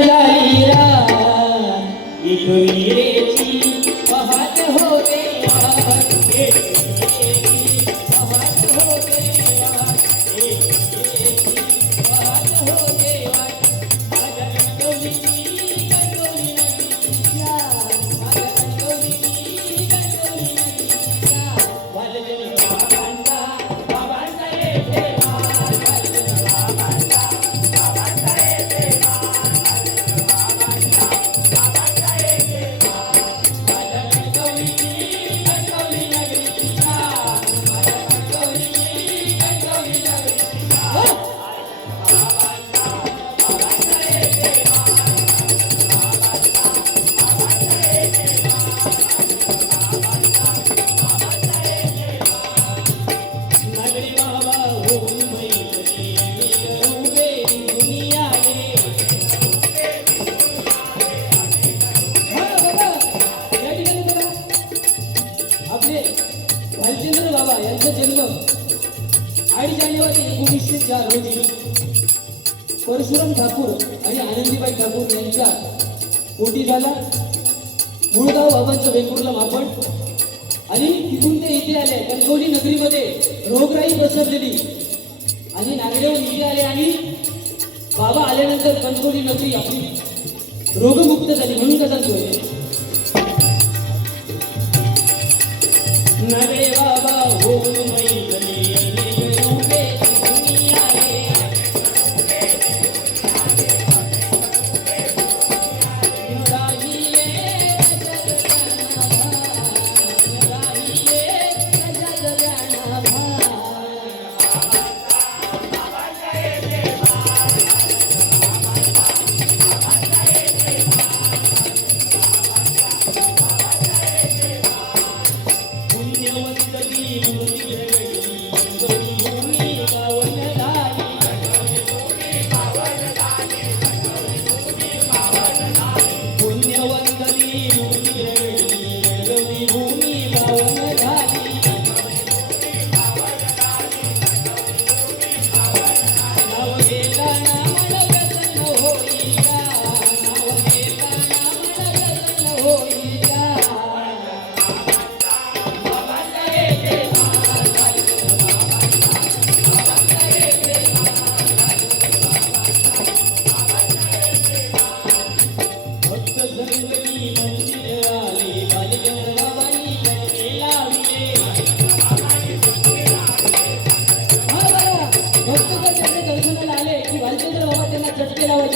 झाली रात विरेची पहाट होते भालचंद्र बाबा यांचा जन्म 8 जानेवारी 1904 रोजी परशुराम ठाकूर आणि आनंदीबाई ठाकूर यांच्या पोटी झाला. मूळगाव बाबांचं वेंगुर्ला मापड आणि तिथून ते इथे आले. कणकवली नगरीमध्ये रोगराई पसरलेली आणि नागडेहून इथे आले आणि बाबा आल्यानंतर कणकवली नगरी आपली रोगमुक्त झाली म्हणून का सांगतोय. नागडे बाबा होऊन मैत्री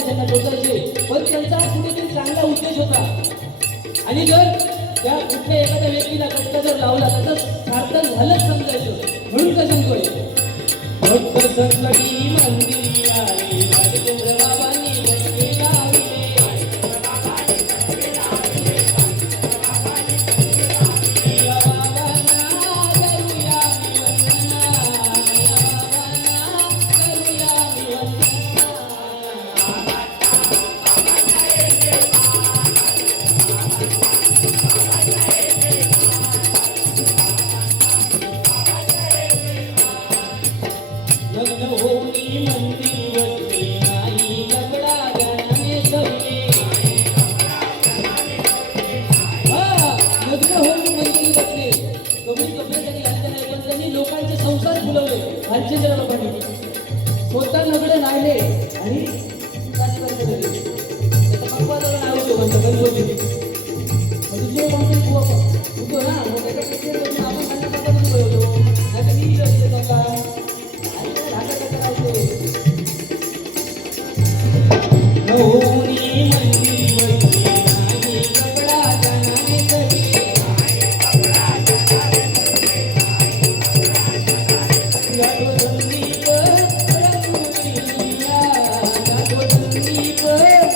त्यांना टोचायचे. पण त्यांचा कुठेतरी चांगला उद्देश होता आणि जर त्या कुठल्या एखाद्या व्यक्तीला कष्ट जर लावला त्याचं सार्थक झालंच समजायचं म्हणून का सांगतोय. भक्त संकटी मंदिरी आली भालचंद्र बाबांनी झटके लावले. लोकांचे संसार फुलवले भालचंद्र बाबांनी. स्वतः नगडे नाहिले आणि नाव होतो म्हणतो गणपती दुसरे कोणते होतो ना आपण होतो आता मी Good.